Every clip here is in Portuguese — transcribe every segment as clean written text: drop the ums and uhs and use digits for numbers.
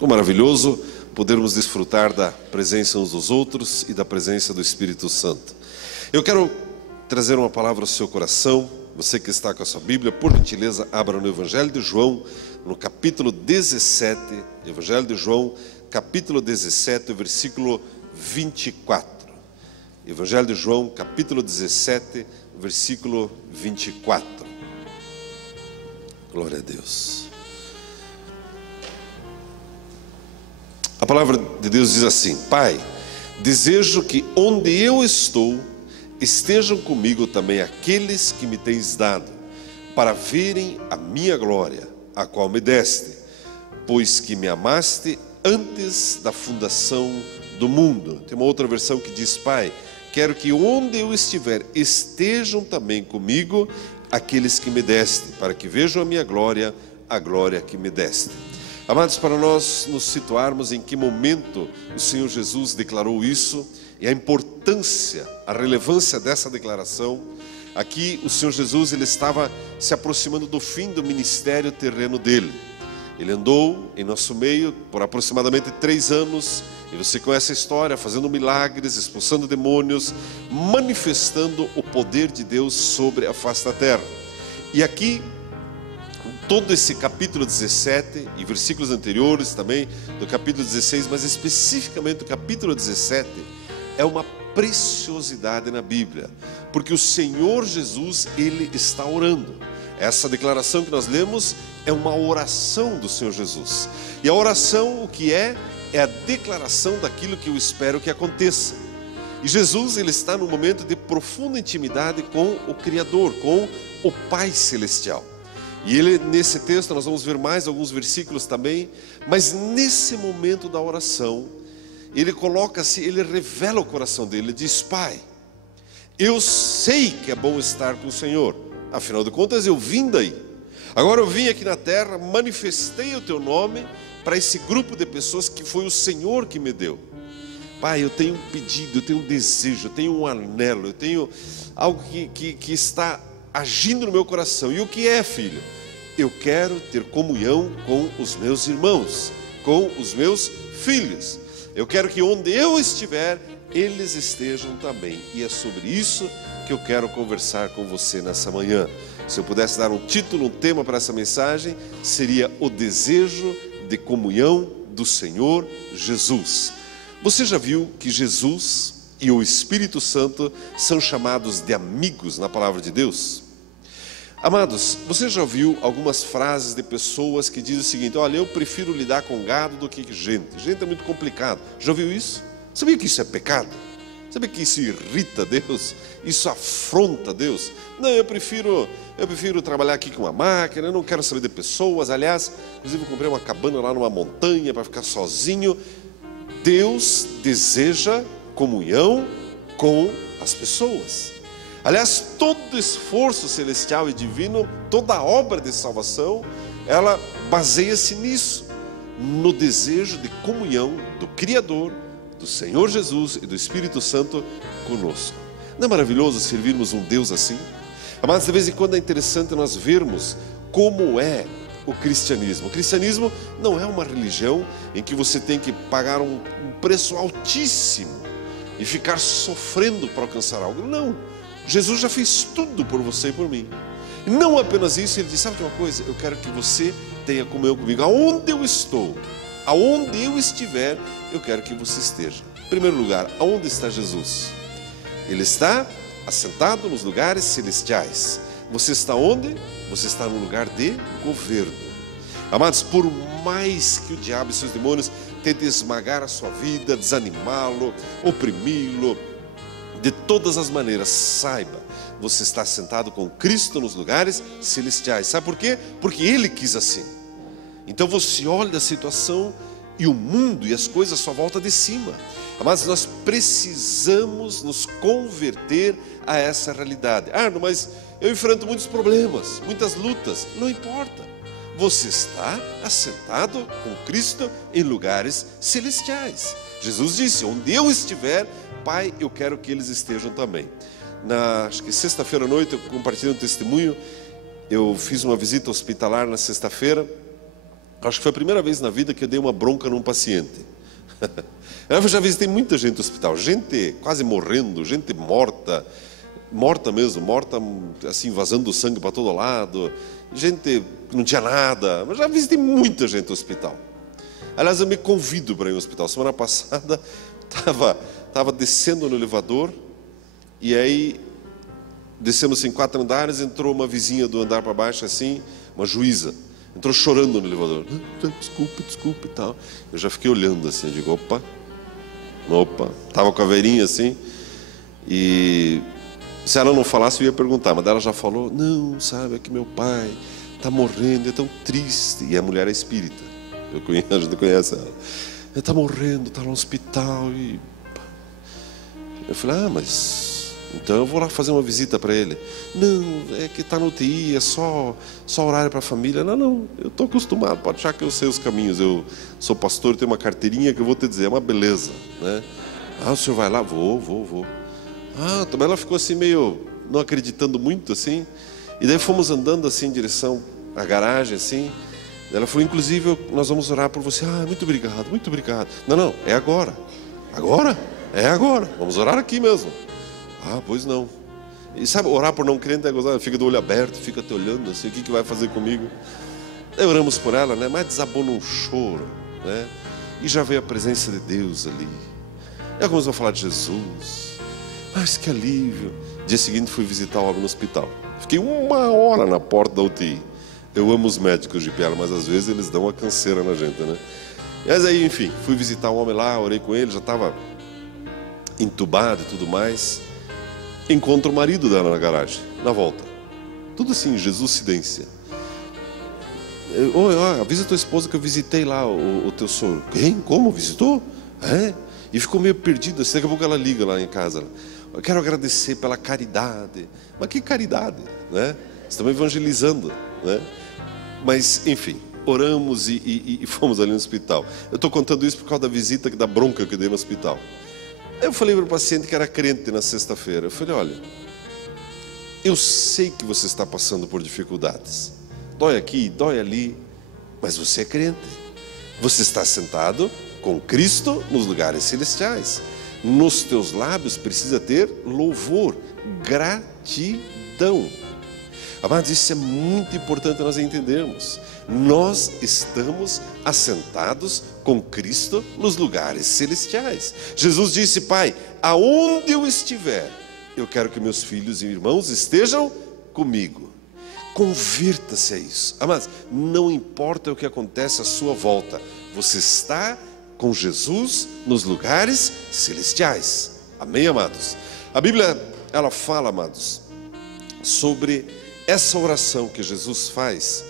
Como maravilhoso podermos desfrutar da presença uns dos outros e da presença do Espírito Santo. Eu quero trazer uma palavra ao seu coração. Você que está com a sua Bíblia, por gentileza, abra no Evangelho de João, no capítulo 17, Evangelho de João, capítulo 17, versículo 24. Evangelho de João, capítulo 17, versículo 24. Glória a Deus. A palavra de Deus diz assim: Pai, desejo que onde eu estou, estejam comigo também aqueles que me tens dado, para verem a minha glória, a qual me deste, pois que me amaste antes da fundação do mundo. Tem uma outra versão que diz: Pai, quero que onde eu estiver, estejam também comigo aqueles que me deste, para que vejam a minha glória, a glória que me deste. Amados, para nós nos situarmos em que momento o Senhor Jesus declarou isso e a importância, a relevância dessa declaração, aqui o Senhor Jesus ele estava se aproximando do fim do ministério terreno dele. Ele andou em nosso meio por aproximadamente 3 anos, e você conhece a história, fazendo milagres, expulsando demônios, manifestando o poder de Deus sobre a face da terra. E aqui, todo esse capítulo 17 e versículos anteriores também, do capítulo 16, mas especificamente do capítulo 17, é uma preciosidade na Bíblia, porque o Senhor Jesus, ele está orando. Essa declaração que nós lemos é uma oração do Senhor Jesus. E a oração, o que é? É a declaração daquilo que eu espero que aconteça. E Jesus, ele está num momento de profunda intimidade com o Criador, com o Pai Celestial. E ele, nesse texto, nós vamos ver mais alguns versículos também, mas nesse momento da oração, ele coloca-se, ele revela o coração dele, ele diz: Pai, eu sei que é bom estar com o Senhor, afinal de contas eu vim daí, agora eu vim aqui na terra, manifestei o teu nome para esse grupo de pessoas que foi o Senhor que me deu. Pai, eu tenho um pedido, eu tenho um desejo, eu tenho um anelo, eu tenho algo que está agindo no meu coração. E o que é, filho? Eu quero ter comunhão com os meus irmãos, com os meus filhos. Eu quero que onde eu estiver, eles estejam também. E é sobre isso que eu quero conversar com você nessa manhã. Se eu pudesse dar um título, um tema para essa mensagem, seria o desejo de comunhão do Senhor Jesus. Você já viu que Jesus e o Espírito Santo são chamados de amigos na palavra de Deus? Amados, você já ouviu algumas frases de pessoas que dizem o seguinte: olha, eu prefiro lidar com gado do que gente. Gente é muito complicado. Já ouviu isso? Sabia que isso é pecado? Sabia que isso irrita Deus? Isso afronta Deus? Não, eu prefiro trabalhar aqui com uma máquina, eu não quero saber de pessoas. Aliás, inclusive eu comprei uma cabana lá numa montanha para ficar sozinho. Deus deseja comunhão com as pessoas. Aliás, todo esforço celestial e divino, toda obra de salvação, ela baseia-se nisso, no desejo de comunhão do Criador, do Senhor Jesus e do Espírito Santo conosco. Não é maravilhoso servirmos um Deus assim? Mas de vez em quando é interessante nós vermos como é o cristianismo. O cristianismo não é uma religião em que você tem que pagar um preço altíssimo e ficar sofrendo para alcançar algo. Não. Jesus já fez tudo por você e por mim. E não apenas isso, ele disse: sabe de uma coisa? Eu quero que você tenha comunhão comigo. Aonde eu estou, aonde eu estiver, eu quero que você esteja. Em primeiro lugar, aonde está Jesus? Ele está assentado nos lugares celestiais. Você está onde? Você está no lugar de governo. Amados, por mais que o diabo e seus demônios tentem esmagar a sua vida, desanimá-lo, oprimi-lo, de todas as maneiras, saiba, você está sentado com Cristo nos lugares celestiais. Sabe por quê? Porque Ele quis assim. Então você olha a situação e o mundo e as coisas à sua volta de cima. Mas nós precisamos nos converter a essa realidade. Arno, mas eu enfrento muitos problemas, muitas lutas. Não importa. Você está assentado com Cristo em lugares celestiais. Jesus disse: onde eu estiver, Pai, eu quero que eles estejam também. Acho que sexta-feira à noite eu compartilhei um testemunho. Eu fiz uma visita hospitalar na sexta-feira Acho que foi a primeira vez na vida que eu dei uma bronca num paciente. Eu já visitei muita gente no hospital, gente quase morrendo, gente morta, morta mesmo, morta assim, vazando sangue para todo lado, gente que não tinha nada. Mas já visitei muita gente no hospital. Aliás, eu me convido para ir ao hospital. Semana passada, estava descendo no elevador, e aí, descemos em 4 andares, entrou uma vizinha do andar para baixo, assim, uma juíza. Entrou chorando no elevador. Desculpe e tal. Eu já fiquei olhando assim, eu digo, opa. Estava com a veirinha assim. E se ela não falasse, eu ia perguntar. Mas ela já falou, não, sabe, é que meu pai está morrendo, é tão triste. E a mulher é espírita. A gente conhece ela. Ele está morrendo, está no hospital. E eu falei, mas então eu vou lá fazer uma visita para ele. Não, é que está no UTI, é só horário para a família. Não, eu estou acostumado, pode achar que eu sei os caminhos. Eu sou pastor, tenho uma carteirinha que eu vou te dizer, é uma beleza, né? O senhor vai lá? Vou. Também ela ficou assim meio, não acreditando muito assim. E daí fomos andando assim em direção à garagem assim. Ela falou, inclusive, nós vamos orar por você. Muito obrigado. Não, é agora. Agora? É agora, vamos orar aqui mesmo. Pois não. E sabe, orar por não crente é gozar, fica do olho aberto, fica te olhando assim, o que vai fazer comigo? Aí oramos por ela, né? Mas desabou num choro, né? E já veio a presença de Deus ali. Aí começou a falar de Jesus. Mas que alívio. Dia seguinte fui visitar o homem no hospital. Fiquei 1 hora na porta da UTI. Eu amo os médicos de piada, mas às vezes eles dão uma canseira na gente, né? Mas aí, enfim, fui visitar o homem lá, orei com ele, já estava entubado e tudo mais. Encontro o marido dela na garagem, na volta. Tudo assim, Jesuscidência. Avisa tua esposa que eu visitei lá o teu sogro. Quem? Como? Visitou? E ficou meio perdido. Daqui a pouco ela liga lá em casa. Eu quero agradecer pela caridade. Mas que caridade, né? Estamos evangelizando, né? Mas, enfim, oramos e fomos ali no hospital. Eu estou contando isso por causa da visita, da bronca que eu dei no hospital. Eu falei para o paciente que era crente na sexta-feira. Eu falei, olha, eu sei que você está passando por dificuldades. Dói aqui, dói ali, mas você é crente. Você está sentado com Cristo nos lugares celestiais. Nos teus lábios precisa ter louvor, gratidão. Amados, isso é muito importante nós entendermos. Nós estamos assentados com Cristo nos lugares celestiais. Jesus disse, Pai, aonde eu estiver, eu quero que meus filhos e irmãos estejam comigo. Converta-se a isso. Amados, não importa o que acontece à sua volta, você está com Jesus nos lugares celestiais. Amém, amados? A Bíblia, ela fala, amados, sobre essa oração que Jesus faz.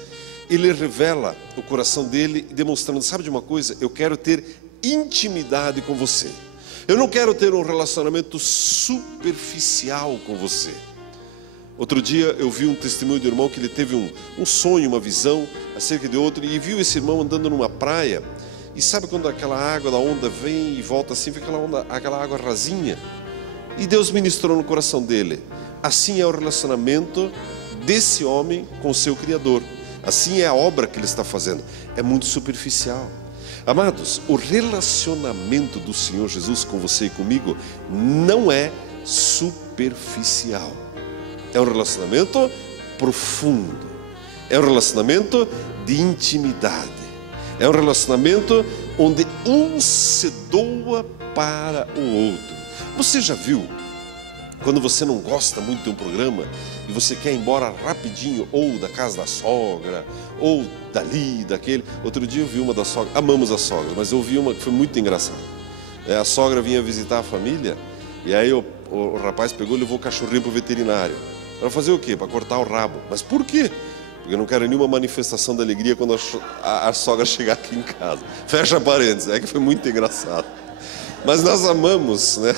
Ele revela o coração dele, demonstrando, sabe de uma coisa? Eu quero ter intimidade com você. Eu não quero ter um relacionamento superficial com você. Outro dia eu vi um testemunho de um irmão que ele teve um sonho, uma visão acerca de outro, e viu esse irmão andando numa praia. E sabe quando aquela água da onda vem e volta assim, fica aquela água rasinha? E Deus ministrou no coração dele. Assim é o relacionamento desse homem com o seu Criador. Assim é a obra que ele está fazendo. É muito superficial. Amados, o relacionamento do Senhor Jesus com você e comigo não é superficial. É um relacionamento profundo. É um relacionamento de intimidade. É um relacionamento onde um se doa para o outro. Você já viu quando você não gosta muito de um programa e você quer ir embora rapidinho, ou da casa da sogra, ou dali, daquele? Outro dia eu vi uma da sogra, amamos a sogra, mas eu vi uma que foi muito engraçada. A sogra vinha visitar a família, e aí o rapaz pegou e levou o cachorrinho para o veterinário. Para fazer o quê? Para cortar o rabo. Mas por quê? Porque eu não quero nenhuma manifestação de alegria quando a sogra chegar aqui em casa. Fecha parênteses, é que foi muito engraçado. Mas nós amamos, né?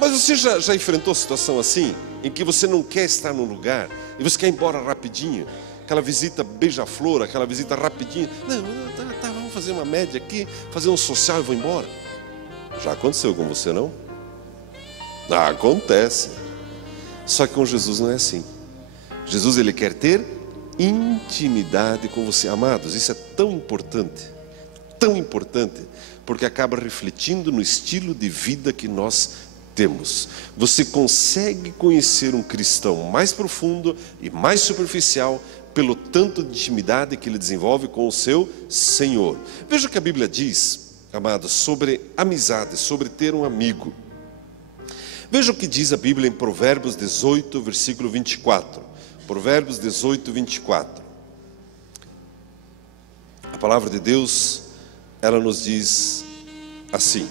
Mas você já enfrentou situação assim, em que você não quer estar num lugar e você quer ir embora rapidinho? Aquela visita beija-flor, aquela visita rapidinho. Não, vamos fazer uma média aqui, fazer um social e vou embora. Já aconteceu com você, não? Acontece. Só que com Jesus não é assim. Jesus, ele quer ter intimidade com você. Amados, isso é tão importante, porque acaba refletindo no estilo de vida que nós temos. Você consegue conhecer um cristão mais profundo e mais superficial pelo tanto de intimidade que ele desenvolve com o seu Senhor. Veja o que a Bíblia diz, amados, sobre amizade, sobre ter um amigo. Veja o que diz a Bíblia em Provérbios 18, versículo 24. Provérbios 18, 24. A palavra de Deus, ela nos diz assim: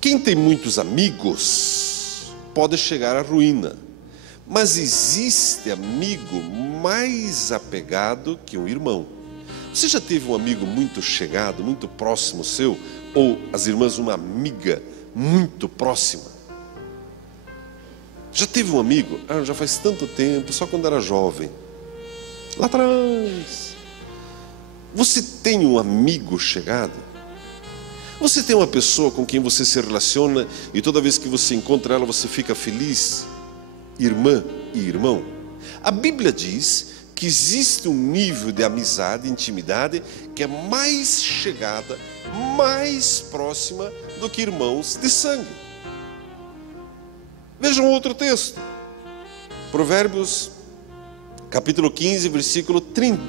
quem tem muitos amigos pode chegar à ruína, mas existe amigo mais apegado que um irmão. Você já teve um amigo muito chegado, muito próximo seu? Ou as irmãs, uma amiga muito próxima? Já teve um amigo? Já faz tanto tempo, só quando era jovem, lá atrás. Você tem um amigo chegado? Você tem uma pessoa com quem você se relaciona e toda vez que você encontra ela você fica feliz? Irmã e irmão? A Bíblia diz que existe um nível de amizade, intimidade, que é mais chegada, mais próxima do que irmãos de sangue. Vejam outro texto. Provérbios, capítulo 15, versículo 30.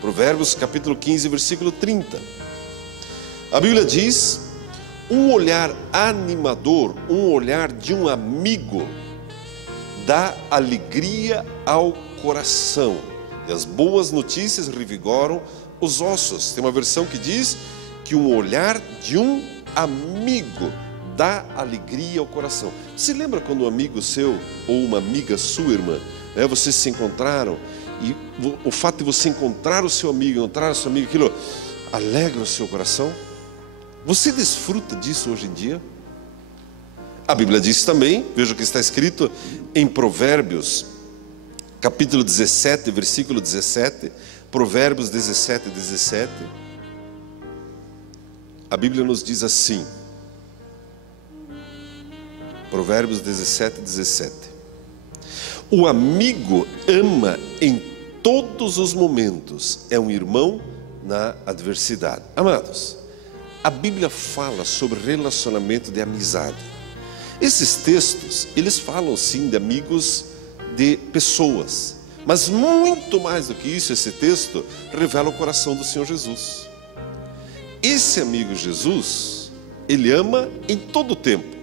Provérbios, capítulo 15, versículo 30. A Bíblia diz: um olhar animador, um olhar de um amigo, dá alegria ao coração, e as boas notícias revigoram os ossos. Tem uma versão que diz que um olhar de um amigo dá alegria ao coração. Você lembra quando um amigo seu ou uma amiga sua, irmã, vocês se encontraram e o fato de você encontrar o seu amigo, encontrar a sua amiga, aquilo alegra o seu coração? Você desfruta disso hoje em dia? A Bíblia diz também, veja o que está escrito em Provérbios, capítulo 17, versículo 17, Provérbios 17, 17. A Bíblia nos diz assim, Provérbios 17, 17. O amigo ama em todos os momentos, é um irmão na adversidade. Amados, a Bíblia fala sobre relacionamento de amizade. Esses textos, eles falam sim de amigos, de pessoas, mas muito mais do que isso, esse texto revela o coração do Senhor Jesus. Esse amigo Jesus, ele ama em todo o tempo,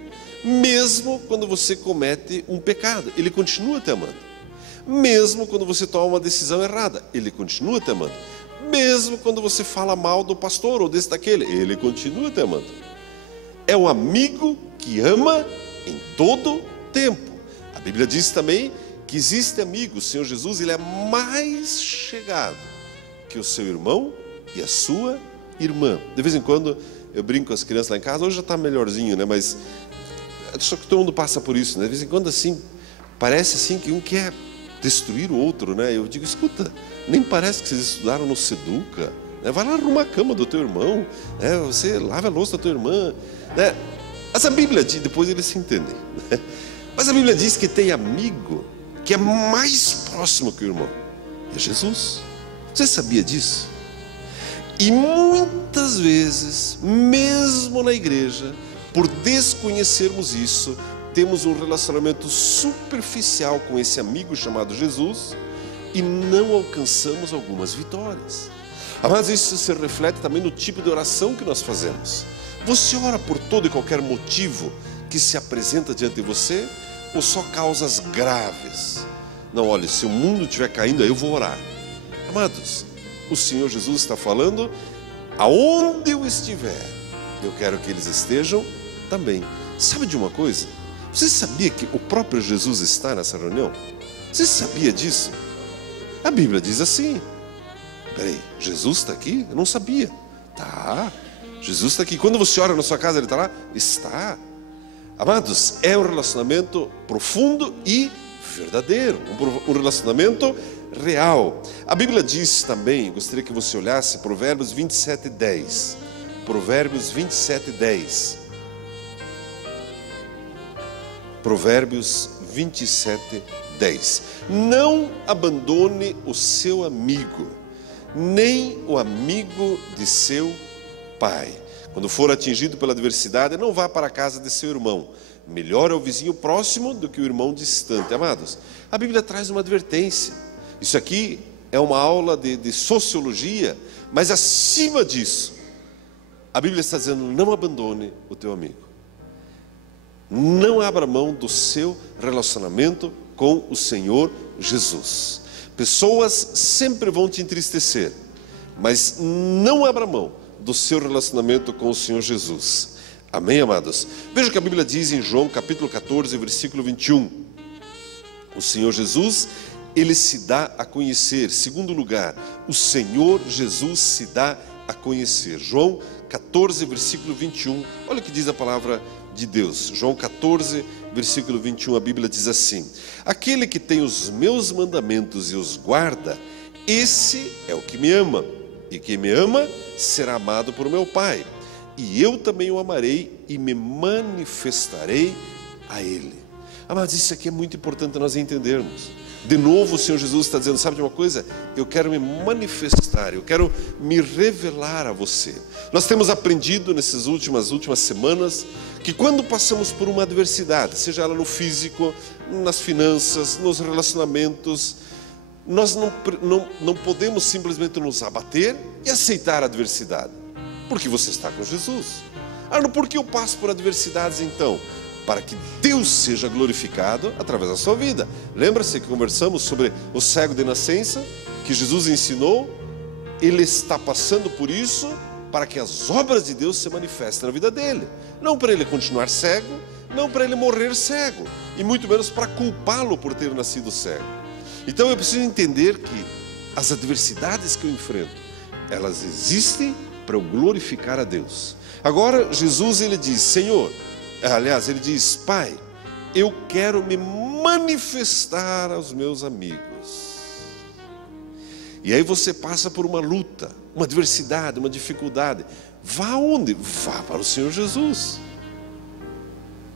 mesmo quando você comete um pecado, ele continua te amando. Mesmo quando você toma uma decisão errada, ele continua te amando. Mesmo quando você fala mal do pastor ou desse daquele, ele continua te amando. É um amigo que ama em todo tempo. A Bíblia diz também que existe amigo, o Senhor Jesus, ele é mais chegado que o seu irmão e a sua irmã. De vez em quando eu brinco com as crianças lá em casa, hoje já está melhorzinho, né? Mas só que todo mundo passa por isso, né? De vez em quando assim, parece assim que um quer destruir o outro, né? Eu digo, escuta, nem parece que vocês estudaram no Seduca, né? Vai lá arrumar a cama do teu irmão, né? Você lava a louça da tua irmã, né? Mas a Bíblia diz, depois eles se entendem, né? Mas a Bíblia diz que tem amigo que é mais próximo que o irmão, é Jesus. Você sabia disso? E muitas vezes, mesmo na igreja, por desconhecermos isso, temos um relacionamento superficial com esse amigo chamado Jesus e não alcançamos algumas vitórias. Mas isso se reflete também no tipo de oração que nós fazemos. Você ora por todo e qualquer motivo que se apresenta diante de você, ou só causas graves? Não, olha, se o mundo estiver caindo, aí eu vou orar. Amados, o Senhor Jesus está falando, aonde eu estiver, eu quero que eles estejam também. Sabe de uma coisa? Você sabia que o próprio Jesus está nessa reunião? Você sabia disso? A Bíblia diz assim. Peraí, Jesus está aqui? Eu não sabia. Tá, Jesus está aqui. Quando você ora na sua casa, ele está lá? Está. Amados, é um relacionamento profundo e verdadeiro, um relacionamento real. A Bíblia diz também, gostaria que você olhasse Provérbios 27, 10. Provérbios 27, 10. Provérbios 27, 10. Não abandone o seu amigo, nem o amigo de seu pai. Quando for atingido pela adversidade, não vá para a casa de seu irmão. Melhor é o vizinho próximo do que o irmão distante. Amados, a Bíblia traz uma advertência. Isso aqui é uma aula de sociologia, mas acima disso, a Bíblia está dizendo: não abandone o teu amigo. Não abra mão do seu relacionamento com o Senhor Jesus. Pessoas sempre vão te entristecer, mas não abra mão do seu relacionamento com o Senhor Jesus. Amém, amados? Veja o que a Bíblia diz em João capítulo 14, versículo 21. O Senhor Jesus, Ele se dá a conhecer. Segundo lugar, o Senhor Jesus se dá a conhecer. João 14, versículo 21. Olha o que diz a palavra de Deus. João 14, versículo 21, a Bíblia diz assim: aquele que tem os meus mandamentos e os guarda, esse é o que me ama. E quem me ama será amado por meu Pai. E eu também o amarei e me manifestarei a Ele. Amados, isso aqui é muito importante nós entendermos. De novo o Senhor Jesus está dizendo: sabe de uma coisa? Eu quero me manifestar, eu quero me revelar a você. Nós temos aprendido nessas últimas semanas que quando passamos por uma adversidade, seja ela no físico, nas finanças, nos relacionamentos, nós não podemos simplesmente nos abater e aceitar a adversidade, porque você está com Jesus. Por que eu passo por adversidades então? Para que Deus seja glorificado através da sua vida. Lembra-se que conversamos sobre o cego de nascença, que Jesus ensinou? Ele está passando por isso para que as obras de Deus se manifestem na vida dele. Não para ele continuar cego, não para ele morrer cego, e muito menos para culpá-lo por ter nascido cego. Então eu preciso entender que as adversidades que eu enfrento, elas existem para eu glorificar a Deus. Agora Jesus, ele diz: Senhor, aliás, ele diz: Pai, eu quero me manifestar aos meus amigos. E aí você passa por uma luta, uma adversidade, uma dificuldade. Vá aonde? Vá para o Senhor Jesus.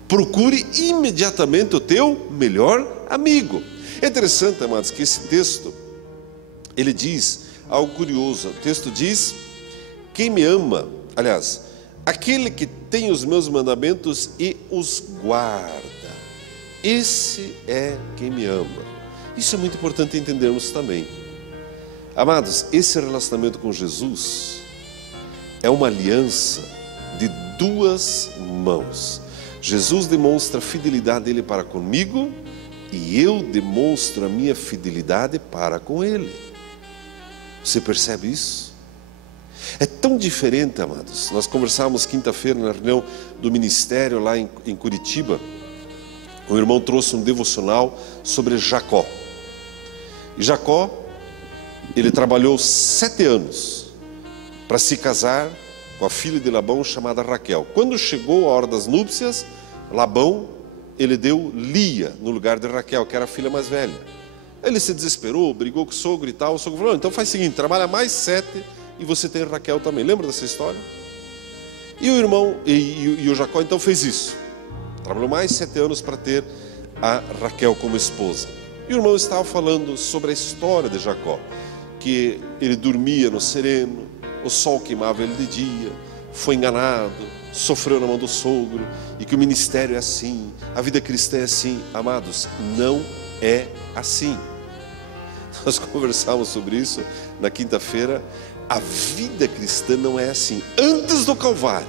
Procure imediatamente o teu melhor amigo. É interessante, amados, que esse texto, ele diz algo curioso. O texto diz: quem me ama, aliás, aquele que tem os meus mandamentos e os guarda, esse é quem me ama. Isso é muito importante entendermos também. Amados, esse relacionamento com Jesus é uma aliança de duas mãos. Jesus demonstra a fidelidade dele para comigo e eu demonstro a minha fidelidade para com ele. Você percebe isso? É tão diferente, amados. Nós conversávamos quinta-feira na reunião do ministério lá em Curitiba. O irmão trouxe um devocional sobre Jacó. E Jacó, ele trabalhou 7 anos para se casar com a filha de Labão chamada Raquel. Quando chegou a hora das núpcias, Labão, ele deu Lia no lugar de Raquel, que era a filha mais velha. Ele se desesperou, brigou com o sogro e tal. O sogro falou: então faz o seguinte, trabalha mais 7 e você tem Raquel também. Lembra dessa história? E o irmão, e o Jacó então fez isso. Trabalhou mais 7 anos para ter a Raquel como esposa. E o irmão estava falando sobre a história de Jacó, que ele dormia no sereno, o sol queimava ele de dia, foi enganado, sofreu na mão do sogro, e que o ministério é assim, a vida cristã é assim. Amados, não é assim. Nós conversávamos sobre isso na quinta-feira. A vida cristã não é assim. Antes do Calvário,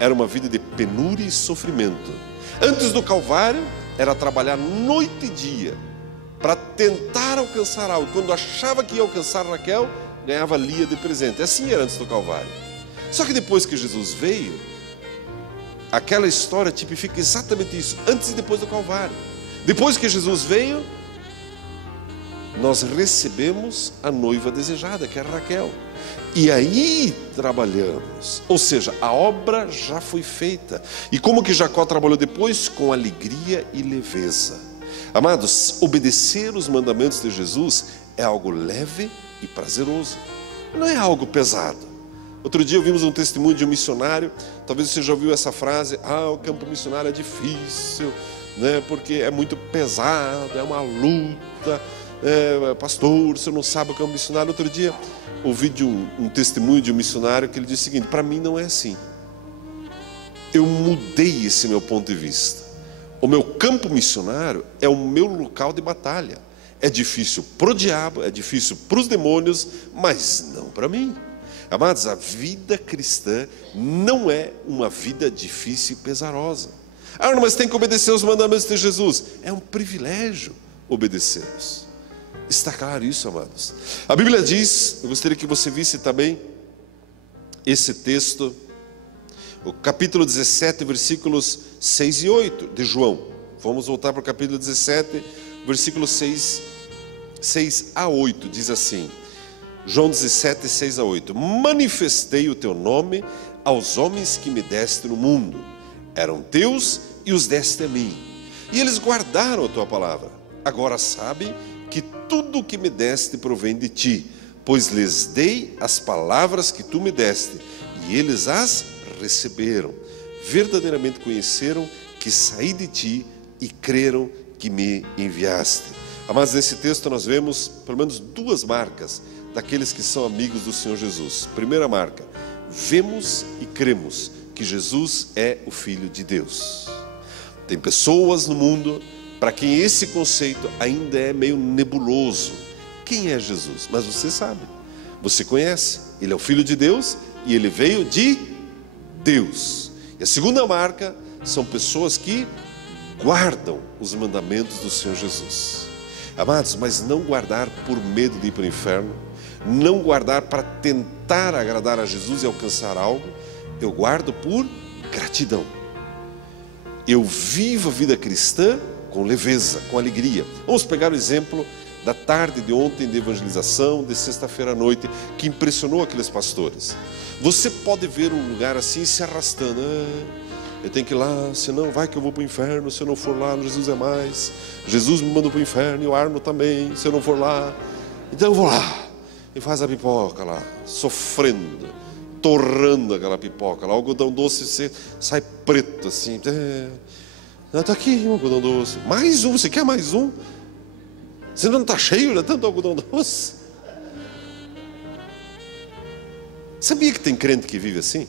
era uma vida de penúria e sofrimento. Antes do Calvário, era trabalhar noite e dia para tentar alcançar algo. Quando achava que ia alcançar Raquel, ganhava Lia de presente. Assim era antes do Calvário. Só que depois que Jesus veio, aquela história tipifica exatamente isso, antes e depois do Calvário. Depois que Jesus veio, nós recebemos a noiva desejada, que era Raquel. E aí trabalhamos, ou seja, a obra já foi feita. E como que Jacó trabalhou depois? Com alegria e leveza. Amados, obedecer os mandamentos de Jesus é algo leve e prazeroso, não é algo pesado. Outro dia ouvimos um testemunho de um missionário. Talvez você já ouviu essa frase: o campo missionário é difícil, né? Porque é muito pesado, é uma luta. Pastor, você não sabe o que é um missionário. Outro dia ouvi de um testemunho de um missionário que ele disse o seguinte: para mim não é assim. Eu mudei esse meu ponto de vista. O meu campo missionário é o meu local de batalha. É difícil para o diabo, é difícil para os demônios, mas não para mim. Amados, a vida cristã não é uma vida difícil e pesarosa. Mas tem que obedecer os mandamentos de Jesus. É um privilégio obedecê-los. Está claro isso, amados? A Bíblia diz, eu gostaria que você visse também esse texto, o capítulo 17, versículos 6 e 8 de João. Vamos voltar para o capítulo 17, versículos 6 a 8, diz assim, João 17, 6 a 8. Manifestei o teu nome aos homens que me deste no mundo. Eram teus e os deste a mim. E eles guardaram a tua palavra. Agora sabem que tudo o que me deste provém de ti, pois lhes dei as palavras que tu me deste, e eles as receberam. Verdadeiramente conheceram que saí de ti e creram que me enviaste. Mas nesse texto nós vemos pelo menos duas marcas daqueles que são amigos do Senhor Jesus. Primeira marca: vemos e cremos que Jesus é o Filho de Deus. Tem pessoas no mundo para quem esse conceito ainda é meio nebuloso. Quem é Jesus? Mas você sabe, você conhece. Ele é o Filho de Deus e ele veio de Deus. E a segunda marca são pessoas que guardam os mandamentos do Senhor Jesus. Amados, mas não guardar por medo de ir para o inferno, não guardar para tentar agradar a Jesus e alcançar algo. Eu guardo por gratidão. Eu vivo a vida cristã com leveza, com alegria. Vamos pegar o exemplo da tarde de ontem de evangelização, de sexta-feira à noite, que impressionou aqueles pastores. Você pode ver um lugar assim se arrastando. Eu tenho que ir lá, senão vai que eu vou para o inferno. Se eu não for lá, Jesus é mais. Jesus me manda para o inferno e o Arno também, se eu não for lá. Então eu vou lá. E faz a pipoca lá, sofrendo, torrando aquela pipoca lá. O algodão doce sai preto assim. Está aqui um algodão doce. Mais um, você quer mais um? Você não está cheio de tanto algodão doce? Sabia que tem crente que vive assim?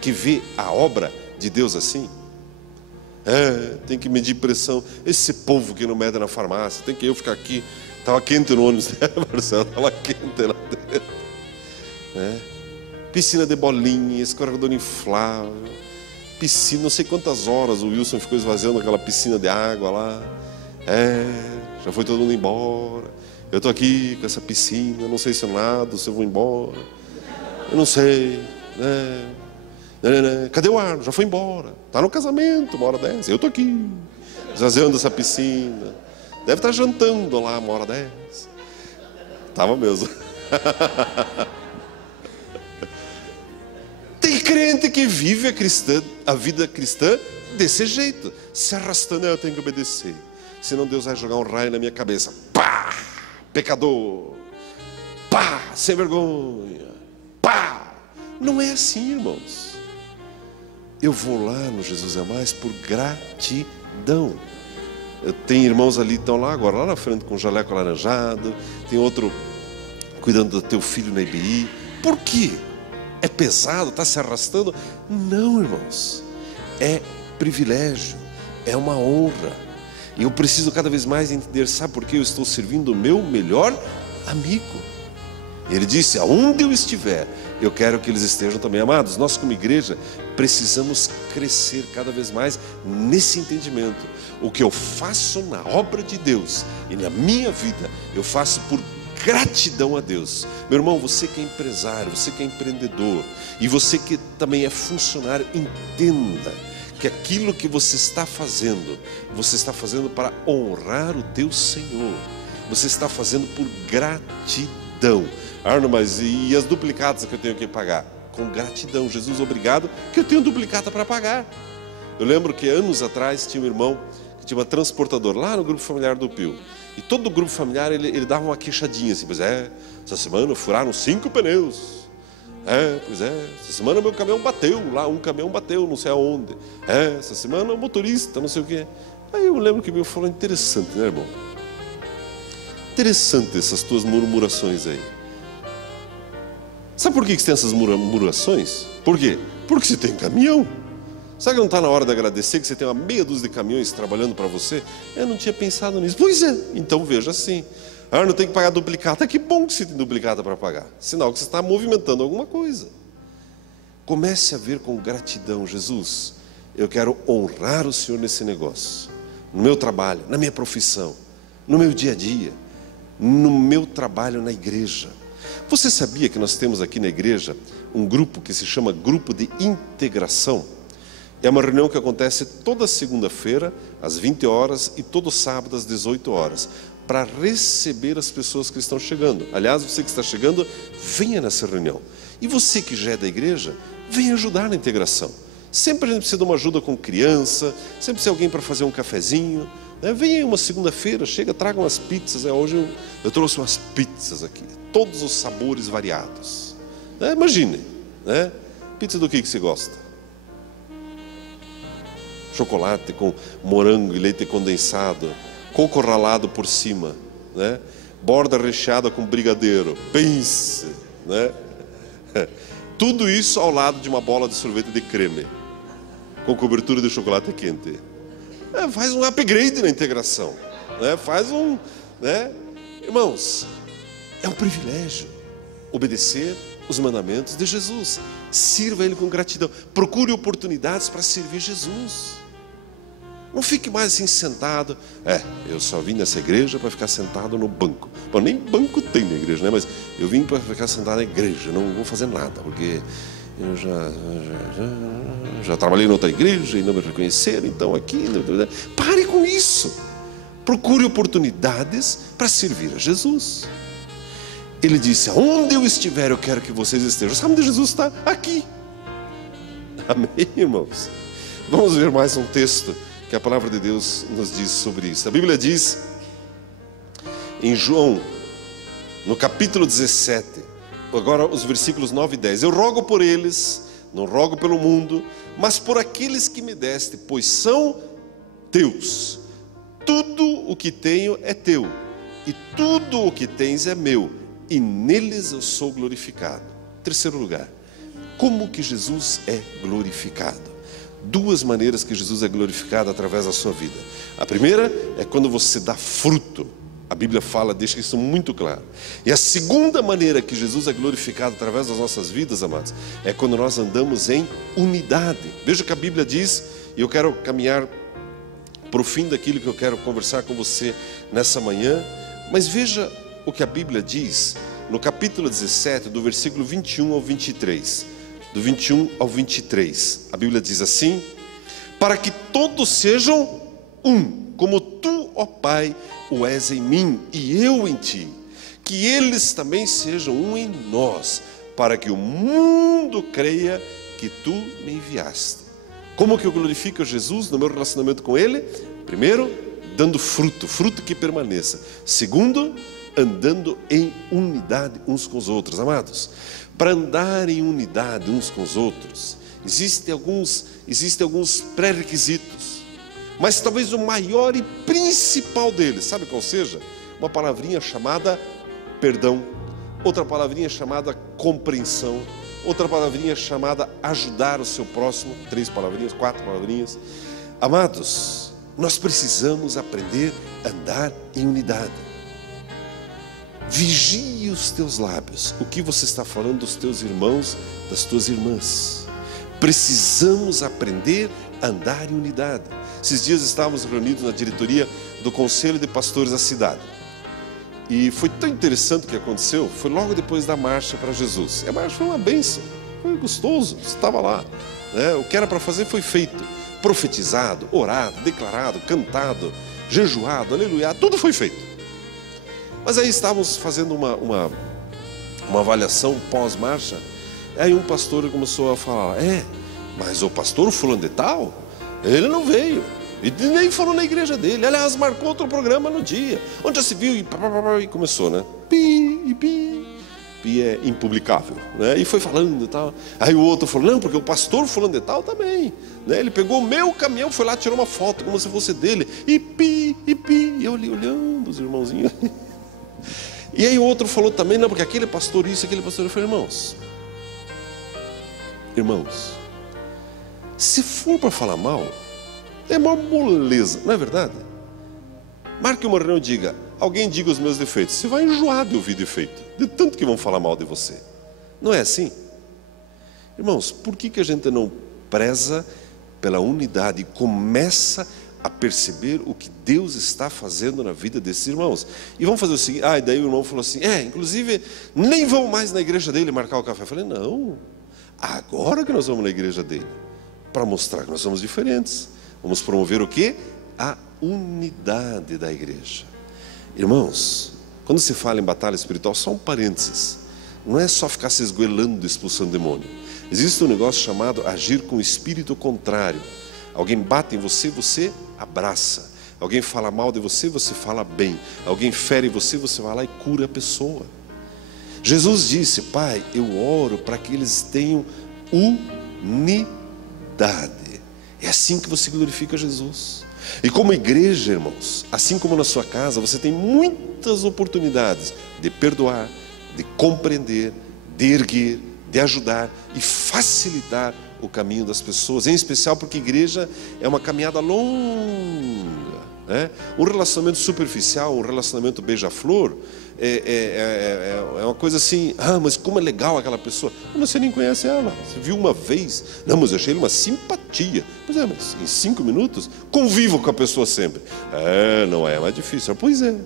Que vê a obra de Deus assim? Tem que medir pressão. Esse povo que não mede na farmácia, tem que eu ficar aqui. Estava quente no ônibus, né, Marcelo? Estava quente lá dentro. Piscina de bolinha, escorregador inflável. Piscina, não sei quantas horas o Wilson ficou esvaziando aquela piscina de água lá. Já foi todo mundo embora. Eu estou aqui com essa piscina, não sei se eu nado, se eu vou embora. Eu não sei. Cadê o Arno? Já foi embora. Está no casamento, 1h10. Eu estou aqui, esvaziando essa piscina. Deve estar jantando lá 1h10. Estava mesmo. Tem crente que vive a vida cristã desse jeito, se arrastando. Eu tenho que obedecer, senão Deus vai jogar um raio na minha cabeça. Pá! Pecador! Pá! Sem vergonha! Pá! Não é assim, irmãos. Eu vou lá no Jesus é Mais por gratidão. Eu tenho irmãos ali, estão lá agora, lá na frente com o jaleco alaranjado. Tem outro cuidando do teu filho na IBI. Por quê? É pesado, está se arrastando? Não, irmãos. É privilégio, é uma honra. E eu preciso cada vez mais entender, sabe por que eu estou servindo o meu melhor amigo? Ele disse, aonde eu estiver, eu quero que eles estejam também. Amados, nós como igreja precisamos crescer cada vez mais nesse entendimento. O que eu faço na obra de Deus e na minha vida, eu faço por gratidão a Deus. Meu irmão, você que é empresário, você que é empreendedor e você que também é funcionário, entenda que aquilo que você está fazendo para honrar o teu Senhor. Você está fazendo por gratidão. Arno, mas e as duplicatas que eu tenho que pagar? Com gratidão. Jesus, obrigado, que eu tenho duplicata para pagar. Eu lembro que anos atrás tinha um irmão que tinha uma transportadora lá no grupo familiar do Pio. E todo o grupo familiar ele dava uma queixadinha assim, pois essa semana furaram 5 pneus. Pois é, essa semana meu caminhão bateu lá, um caminhão bateu não sei aonde. Essa semana o motorista, não sei o quê. Aí eu lembro que meu falou, interessante, né, irmão? Interessante essas tuas murmurações aí. Sabe por que você tem essas murmurações? Por quê? Porque você tem caminhão. Sabe que não está na hora de agradecer que você tem uma meia dúzia de caminhões trabalhando para você? Eu não tinha pensado nisso. Pois é, então veja assim. Não tem que pagar duplicata. Que bom que você tem duplicata para pagar. Sinal que você está movimentando alguma coisa. Comece a ver com gratidão, Jesus, eu quero honrar o Senhor nesse negócio. No meu trabalho, na minha profissão, no meu dia a dia, no meu trabalho na igreja. Você sabia que nós temos aqui na igreja um grupo que se chama Grupo de Integração? É uma reunião que acontece toda segunda-feira, às 20 horas, e todo sábado, às 18 horas, para receber as pessoas que estão chegando. Aliás, você que está chegando, venha nessa reunião. E você que já é da igreja, venha ajudar na integração. Sempre a gente precisa de uma ajuda com criança, sempre precisa de alguém para fazer um cafezinho. Venha uma segunda-feira, chega, traga umas pizzas. Hoje eu trouxe umas pizzas aqui, todos os sabores variados. Imagine, pizza do que você gosta? Chocolate com morango e leite condensado, coco ralado por cima, borda recheada com brigadeiro. Pense, tudo isso ao lado de uma bola de sorvete de creme, com cobertura de chocolate quente. Faz um upgrade na integração, faz um, irmãos, é um privilégio obedecer os mandamentos de Jesus. Sirva Ele com gratidão, procure oportunidades para servir Jesus. Não fique mais assim sentado. Eu só vim nessa igreja para ficar sentado no banco. Bom, nem banco tem na igreja, mas eu vim para ficar sentado na igreja, não vou fazer nada, porque eu já trabalhei em outra igreja e não me reconheceram, então aqui... Pare com isso. Procure oportunidades para servir a Jesus. Ele disse, aonde eu estiver, eu quero que vocês estejam. Sabe onde Jesus está? Aqui. Amém, irmãos? Vamos ver mais um texto que a palavra de Deus nos diz sobre isso. A Bíblia diz, em João, no capítulo 17, agora os versículos 9 e 10. Eu rogo por eles, não rogo pelo mundo, mas por aqueles que me deste, pois são teus. Tudo o que tenho é teu, e tudo o que tens é meu, e neles eu sou glorificado. Terceiro lugar, como que Jesus é glorificado? Duas maneiras que Jesus é glorificado através da sua vida. A primeira é quando você dá fruto. A Bíblia fala, deixa isso muito claro. E a segunda maneira que Jesus é glorificado através das nossas vidas, amados, é quando nós andamos em unidade. Veja o que a Bíblia diz, e eu quero caminhar para o fim daquilo que eu quero conversar com você nessa manhã. Mas veja o que a Bíblia diz no capítulo 17, do versículo 21 ao 23. Do 21 ao 23, a Bíblia diz assim: para que todos sejam um, como tu, ó Pai, o és em mim e eu em ti, que eles também sejam um em nós, para que o mundo creia que tu me enviaste. Como que eu glorifico Jesus no meu relacionamento com Ele? Primeiro, dando fruto, fruto que permaneça. Segundo, andando em unidade uns com os outros. Amados, para andar em unidade uns com os outros, existem alguns pré-requisitos, mas talvez o maior e principal deles, sabe qual seja? Uma palavrinha chamada perdão, outra palavrinha chamada compreensão, outra palavrinha chamada ajudar o seu próximo. 3 palavrinhas, 4 palavrinhas. Amados, nós precisamos aprender a andar em unidade. Vigie os teus lábios, o que você está falando dos teus irmãos, das tuas irmãs. Precisamos aprender a andar em unidade. Esses dias estávamos reunidos na diretoria do Conselho de Pastores da cidade. E foi tão interessante o que aconteceu, foi logo depois da marcha para Jesus. E a marcha foi uma bênção, foi gostoso, estava lá. O que era para fazer foi feito. Profetizado, orado, declarado, cantado, jejuado, aleluia, tudo foi feito. Mas aí estávamos fazendo uma avaliação pós-marcha. Aí um pastor começou a falar: mas o pastor fulano de tal, ele não veio, e nem falou na igreja dele, aliás, marcou outro programa no dia, onde já se viu, e começou, pi, e é impublicável, né? E foi falando e tal. Aí o outro falou, não, porque o pastor fulano de tal também, né? Ele pegou o meu caminhão, foi lá, tirou uma foto como se fosse dele, e eu ali olhando os irmãozinhos. E aí o outro falou também, não, porque aquele pastor isso, aquele pastor... Eu falei, irmãos, se for para falar mal, é uma moleza, não é verdade? Marque uma reunião e diga, alguém diga os meus defeitos. Você vai enjoar de ouvir defeito, de tanto que vão falar mal de você. Não é assim? Irmãos, por que a gente não preza pela unidade e começa a perceber o que Deus está fazendo na vida desses irmãos? E vamos fazer o seguinte, e daí o irmão falou assim, inclusive, nem vamos mais na igreja dele marcar o café. Eu falei, não, agora que nós vamos na igreja dele, para mostrar que nós somos diferentes. Vamos promover o quê? A unidade da igreja. Irmãos, quando se fala em batalha espiritual, só um parênteses, não é só ficar se esgoelando, expulsando demônio. Existe um negócio chamado agir com o espírito contrário. Alguém bate em você, você abraça. Alguém fala mal de você, você fala bem. Alguém fere você, você vai lá e cura a pessoa. Jesus disse, Pai, eu oro para que eles tenham unidade. É assim que você glorifica Jesus. E como igreja, irmãos, assim como na sua casa, você tem muitas oportunidades de perdoar, de compreender, de erguer, de ajudar e facilitar o caminho das pessoas, em especial porque igreja é uma caminhada longa, né? Um relacionamento superficial, um relacionamento beija-flor é uma coisa assim, mas como é legal aquela pessoa. Você nem conhece ela, você viu uma vez, não, mas eu achei ele uma simpatia. Pois é, mas em 5 minutos convivo com a pessoa sempre. Não é mais difícil. Pois é,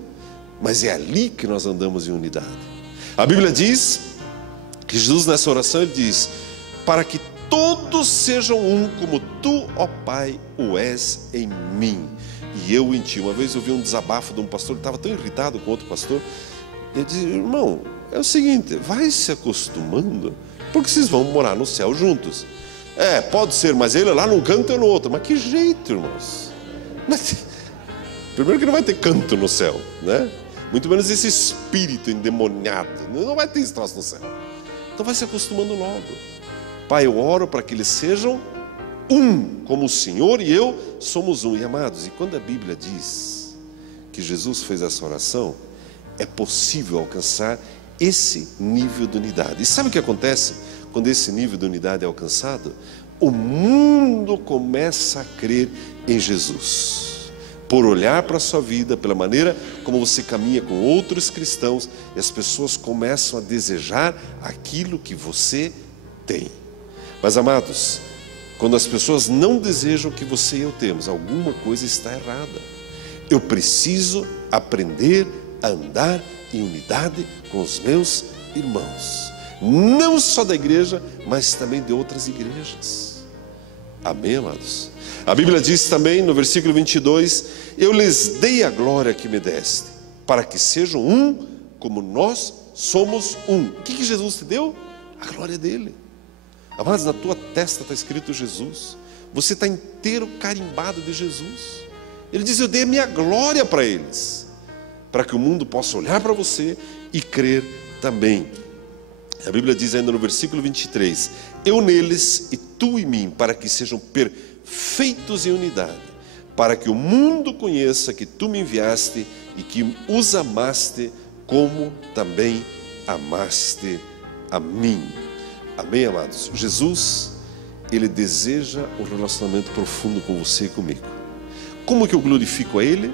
mas é ali que nós andamos em unidade. A Bíblia diz que Jesus nessa oração ele diz, para que todos sejam um, como tu, ó Pai, o és em mim e eu em ti. Uma vez eu vi um desabafo de um pastor que estava tão irritado com outro pastor. Ele disse, irmão, é o seguinte, vai se acostumando, porque vocês vão morar no céu juntos. Pode ser, mas ele lá num canto e eu no outro. Mas que jeito, irmãos? Primeiro que não vai ter canto no céu, né? Muito menos esse espírito endemoniado. Não vai ter esse troço no céu. Então vai se acostumando logo. Pai, eu oro para que eles sejam um, como o Senhor e eu somos um. E amados, e quando a Bíblia diz que Jesus fez essa oração, é possível alcançar esse nível de unidade. E sabe o que acontece quando esse nível de unidade é alcançado? O mundo começa a crer em Jesus, por olhar para a sua vida, pela maneira como você caminha com outros cristãos, e as pessoas começam a desejar aquilo que você tem. Mas amados, quando as pessoas não desejam o que você e eu temos, alguma coisa está errada. Eu preciso aprender a andar em unidade com os meus irmãos, não só da igreja, mas também de outras igrejas. Amém, amados? A Bíblia diz também no versículo 22, eu lhes dei a glória que me deste, para que sejam um, como nós somos um. O que Jesus te deu? A glória dele. Amados, na tua testa está escrito Jesus, você está inteiro carimbado de Jesus. Ele diz, eu dei a minha glória para eles, para que o mundo possa olhar para você e crer também. A Bíblia diz ainda no versículo 23, eu neles e tu em mim, para que sejam perfeitos em unidade, para que o mundo conheça que tu me enviaste e que os amaste como também amaste a mim. Amém, amados? Jesus, Ele deseja um relacionamento profundo com você e comigo. Como que eu glorifico a Ele?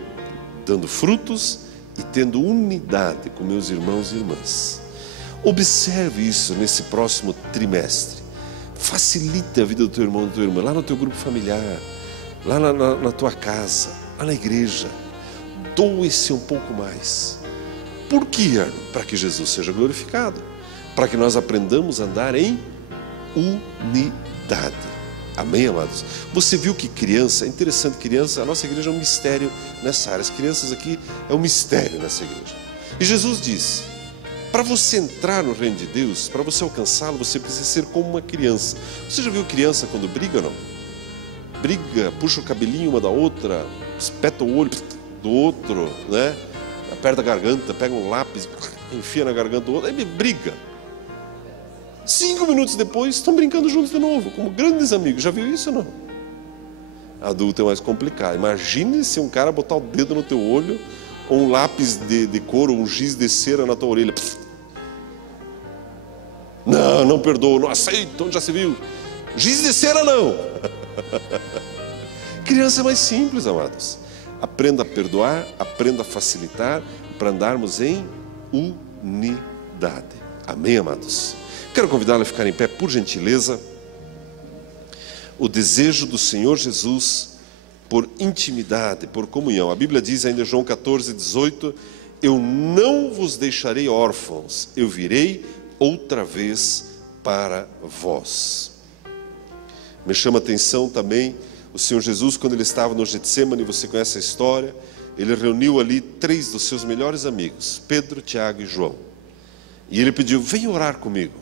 Dando frutos e tendo unidade com meus irmãos e irmãs. Observe isso nesse próximo trimestre. Facilite a vida do teu irmão e da tua irmã, lá no teu grupo familiar, lá na tua casa, lá na igreja. Doe-se um pouco mais. Por quê? Para que Jesus seja glorificado, para que nós aprendamos a andar em unidade. Amém, amados? Você viu que criança, é interessante, criança, a nossa igreja é um mistério nessa área. As crianças aqui é um mistério nessa igreja. E Jesus disse, para você entrar no reino de Deus, para você alcançá-lo, você precisa ser como uma criança. Você já viu criança quando briga ou não? Briga, puxa o cabelinho uma da outra, espeta o olho do outro, né? Aperta a garganta, pega um lápis, enfia na garganta do outro, aí briga. 5 minutos depois, estão brincando juntos de novo, como grandes amigos. Já viu isso ou não? Adulto é mais complicado. Imagine se um cara botar o dedo no teu olho, ou um lápis de couro, um giz de cera na tua orelha. Não, não perdoo, não aceito, onde já se viu? Giz de cera não. Criança é mais simples, amados. Aprenda a perdoar, aprenda a facilitar, para andarmos em unidade. Amém, amados? Quero convidá-lo a ficar em pé, por gentileza. O desejo do Senhor Jesus por intimidade, por comunhão. A Bíblia diz ainda em João 14:18: eu não vos deixarei órfãos, eu virei outra vez para vós. Me chama a atenção também o Senhor Jesus, quando ele estava no Getsêmani, você conhece a história, ele reuniu ali 3 dos seus melhores amigos, Pedro, Tiago e João. E ele pediu: venha orar comigo.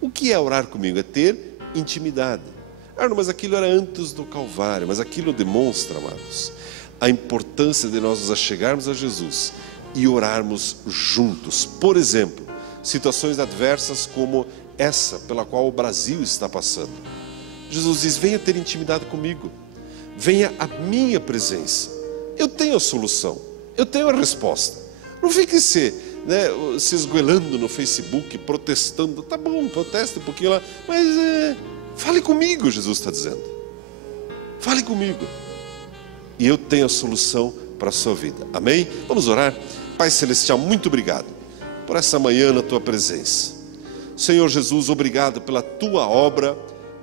O que é orar comigo? É ter intimidade. Ah, não, mas aquilo era antes do Calvário. Mas aquilo demonstra, amados, a importância de nós nos achegarmos a Jesus e orarmos juntos. Por exemplo, situações adversas como essa pela qual o Brasil está passando. Jesus diz: venha ter intimidade comigo, venha à minha presença. Eu tenho a solução, eu tenho a resposta. Não fique se esgoelando no Facebook, protestando. Tá bom, proteste um pouquinho lá, mas fale comigo, Jesus está dizendo. Fale comigo. E eu tenho a solução para a sua vida. Amém? Vamos orar? Pai Celestial, muito obrigado por essa manhã na tua presença. Senhor Jesus, obrigado pela tua obra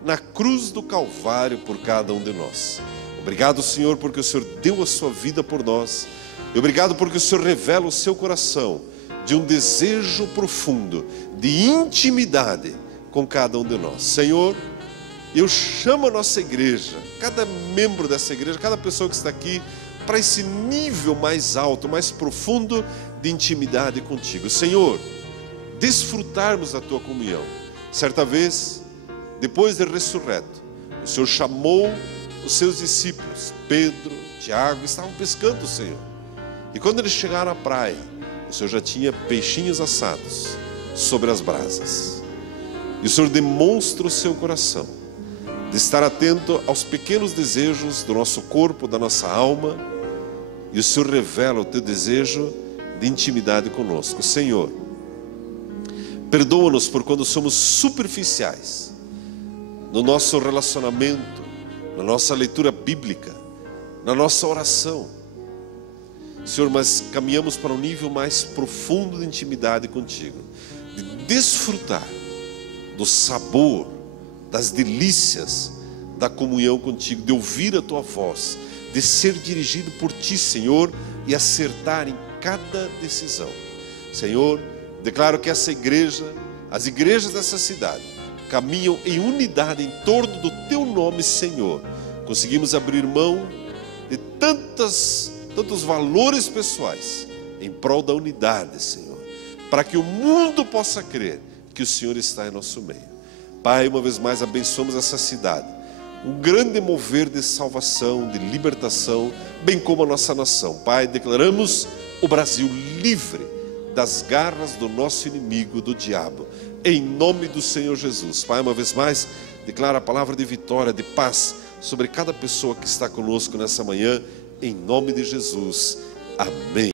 na cruz do Calvário por cada um de nós. Obrigado, Senhor, porque o Senhor deu a sua vida por nós. E obrigado porque o Senhor revela o seu coração de um desejo profundo de intimidade com cada um de nós. Senhor, eu chamo a nossa igreja, cada membro dessa igreja, cada pessoa que está aqui, para esse nível mais alto, mais profundo de intimidade contigo. Senhor, desfrutarmos da tua comunhão. Certa vez, depois de ressurreto, o Senhor chamou os seus discípulos, Pedro, Tiago, estavam pescando, Senhor. E quando eles chegaram à praia, o Senhor já tinha peixinhos assados sobre as brasas. E o Senhor demonstra o seu coração de estar atento aos pequenos desejos do nosso corpo, da nossa alma. E o Senhor revela o teu desejo de intimidade conosco. Senhor, perdoa-nos por quando somos superficiais no nosso relacionamento, na nossa leitura bíblica, na nossa oração. Senhor, mas caminhamos para um nível mais profundo de intimidade contigo, de desfrutar do sabor, das delícias da comunhão contigo, de ouvir a tua voz, de ser dirigido por ti, Senhor, e acertar em cada decisão. Senhor, declaro que essa igreja, as igrejas dessa cidade, caminham em unidade em torno do teu nome, Senhor. Conseguimos abrir mão de tantos valores pessoais em prol da unidade, Senhor, para que o mundo possa crer que o Senhor está em nosso meio. Pai, uma vez mais abençoamos essa cidade, um grande mover de salvação, de libertação, bem como a nossa nação. Pai, declaramos o Brasil livre das garras do nosso inimigo, do diabo, em nome do Senhor Jesus. Pai, uma vez mais, declaro a palavra de vitória, de paz sobre cada pessoa que está conosco nessa manhã, em nome de Jesus. Amém.